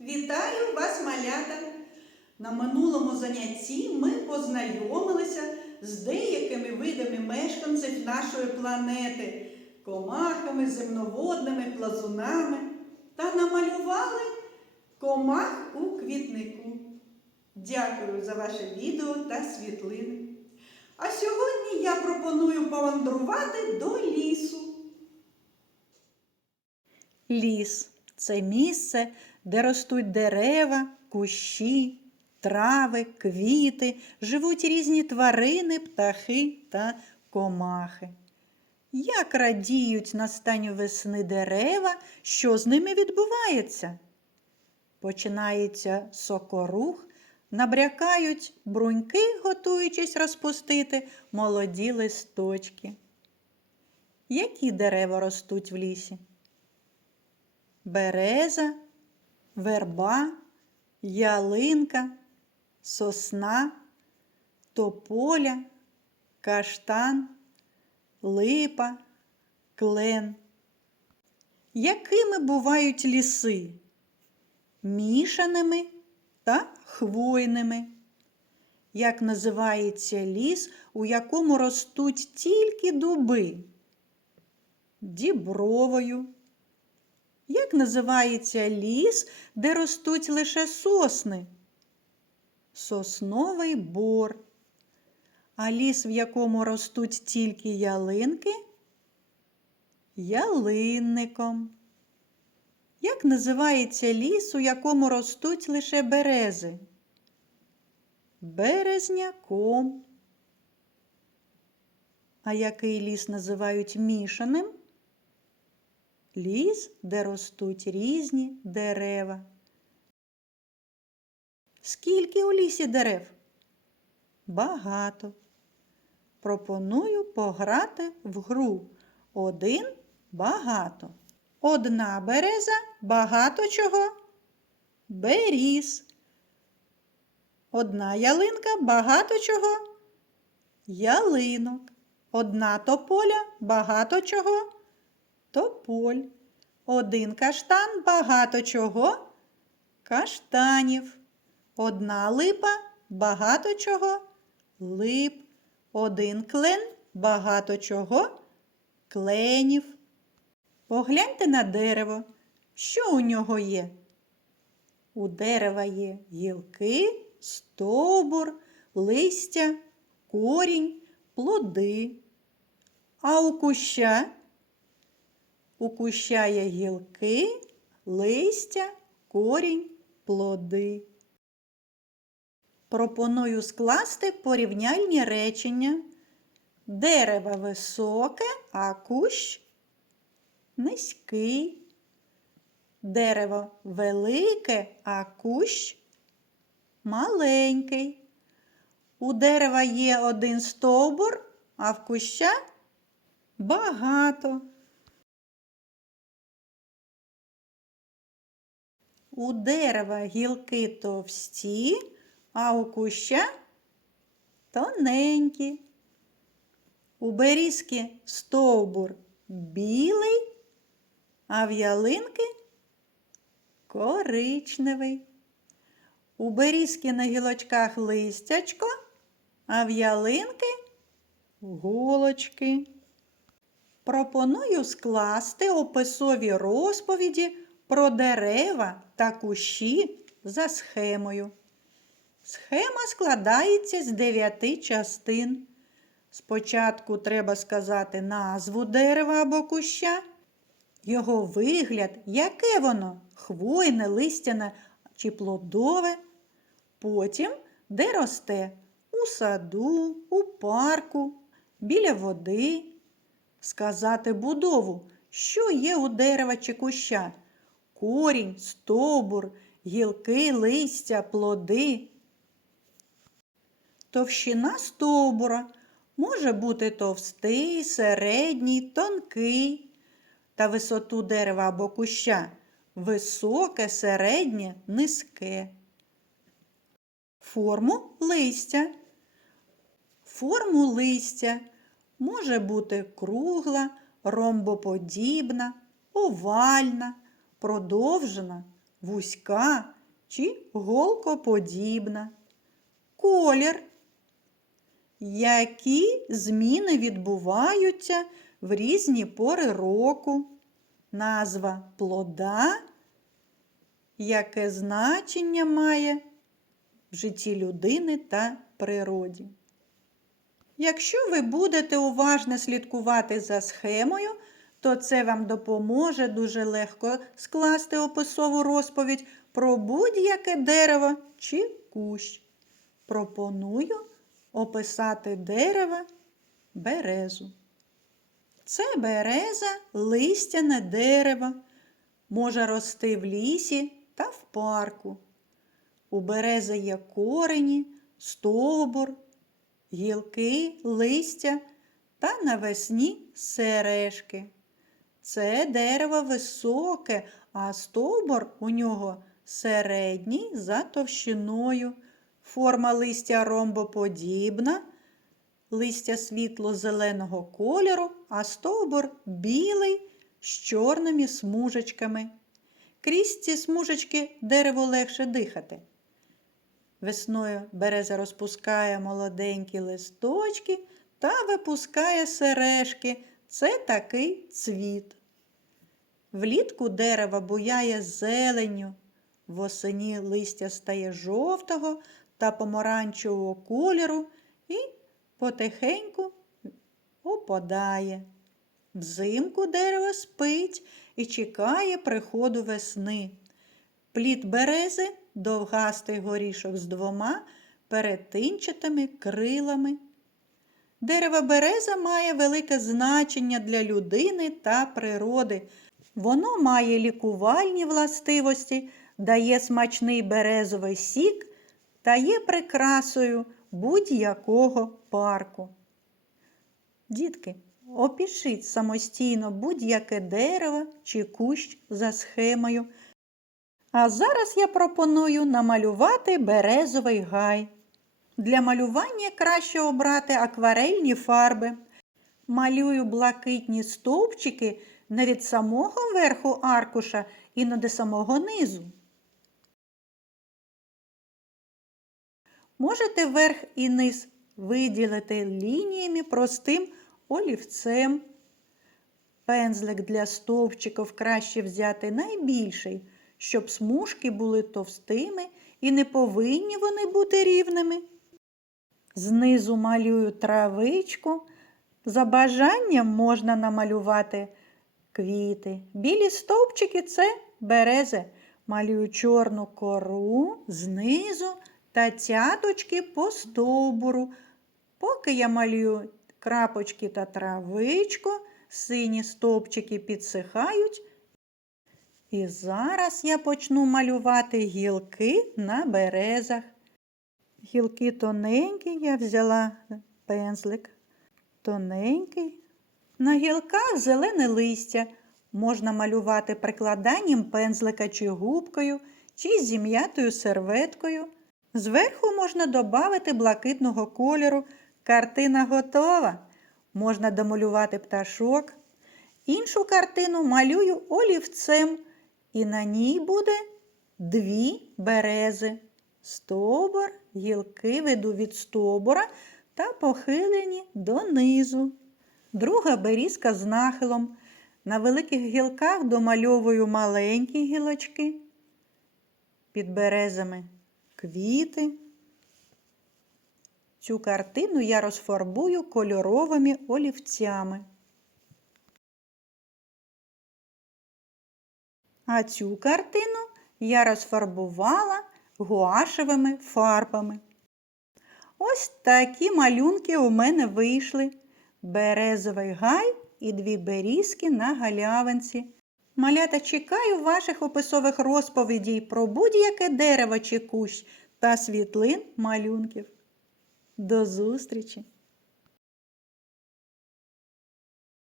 Вітаю вас, малята! На минулому занятті ми познайомилися з деякими видами мешканців нашої планети, комахами, земноводними, плазунами та намалювали комах у квітнику. Дякую за ваше відео та світлини. А сьогодні я пропоную повандрувати до лісу. Ліс це місце, де ростуть дерева, кущі, трави, квіти, живуть різні тварини, птахи та комахи. Як радіють настанню весни дерева, що з ними відбувається? Починається сокорух, набрякають бруньки, готуючись розпустити молоді листочки. Які дерева ростуть в лісі? береза, верба, ялинка, сосна, тополя, каштан, липа, клен. Якими бувають ліси? Мішаними та хвойними. Як називається ліс, у якому ростуть тільки дуби? Дібровою. Як називається ліс, де ростуть лише сосни? Сосновий бор. А ліс, в якому ростуть тільки ялинки? Ялинником. Як називається ліс, у якому ростуть лише берези? Березняком. А який ліс називають мішаним? Ліс, де ростуть різні дерева. Скільки у лісі дерев? Багато. Пропоную пограти в гру. Один багато. Одна береза багато чого. Беріз. Одна ялинка багато чого. Ялинок. Одна тополя багато чого тополь. Один каштан багато чого? Каштанів. Одна липа багато чого? Лип. Один клен багато чого? Кленів. Погляньте на дерево. Що у нього є? У дерева є гілки, стовбур, листя, корінь, плоди. А у куща у куща є гілки, листя, корінь, плоди. Пропоную скласти порівняльні речення. Дерево високе, а кущ низький. Дерево велике, а кущ маленький. У дерева є один стовбур, а в куща багато. У дерева гілки товсті, а у куща тоненькі. У берізки стовбур білий, а в ялинки коричневий. У берізки на гілочках листячко, а в ялинки голочки. Пропоную скласти описові розповіді про дерева та кущі за схемою. Схема складається з дев'яти частин. Спочатку треба сказати назву дерева або куща, його вигляд, яке воно хвойне, листяне чи плодове. Потім, де росте у саду, у парку, біля води. Сказати будову, що є у дерева чи куща корінь, стовбур, гілки, листя, плоди. Товщина стовбура може бути товстий, середній, тонкий та висоту дерева або куща високе, середнє, низьке. Форму листя. Форму листя може бути кругла, ромбоподібна, овальна, продовжена, вузька чи голкоподібна. Колір. Які зміни відбуваються в різні пори року? Назва плода. Яке значення має в житті людини та природі? Якщо ви будете уважно слідкувати за схемою, то це вам допоможе дуже легко скласти описову розповідь про будь-яке дерево чи кущ. Пропоную описати дерево березу. Це береза листяне дерево, може рости в лісі та в парку. У берези є корені, стовбур, гілки, листя та навесні сережки. Це дерево високе, а стовбур у нього середній за товщиною. Форма листя ромбоподібна, листя світло-зеленого кольору, а стовбур білий з чорними смужечками. Крізь ці смужечки дерево легше дихати. Весною береза розпускає молоденькі листочки та випускає сережки. Це такий цвіт. Влітку дерево буяє зеленню, восені листя стає жовтого та помаранчевого кольору і потихеньку опадає. Взимку дерево спить і чекає приходу весни. Плід берези довгастий горішок з двома перетинчатими крилами. Дерево береза має велике значення для людини та природи. Воно має лікувальні властивості, дає смачний березовий сік та є прикрасою будь-якого парку. Дітки, опишіть самостійно будь-яке дерево чи кущ за схемою. А зараз я пропоную намалювати березовий гай. Для малювання краще обрати акварельні фарби. Малюю блакитні стовпчики не від самого верху аркуша і не до самого низу. Можете верх і низ виділити лініями простим олівцем. Пензлик для стовпчиків краще взяти найбільший, щоб смужки були товстими і не повинні вони бути рівними. Знизу малюю травичку. За бажанням можна намалювати квіти. Білі стовпчики це берези. Малюю чорну кору знизу та цяточки по стовбуру. Поки я малюю крапочки та травичку, сині стовпчики підсихають. І зараз я почну малювати гілки на березах. Гілки тоненькі, я взяла пензлик. Тоненький. На гілках зелене листя. Можна малювати прикладанням пензлика чи губкою, чи зім'ятою серветкою. Зверху можна додати блакитного кольору. Картина готова. Можна домалювати пташок. Іншу картину малюю олівцем, і на ній буде дві берези. Стовбур, гілки веду від стовбура та похилені донизу. Друга берізка з нахилом. На великих гілках домальовую маленькі гілочки. Під березами квіти. Цю картину я розфарбую кольоровими олівцями. А цю картину я розфарбувала гуашевими фарбами. Ось такі малюнки у мене вийшли. Березовий гай і дві берізки на галявинці. Малята чекаю ваших описових розповідей про будь-яке дерево чи кущ та світлин малюнків. До зустрічі!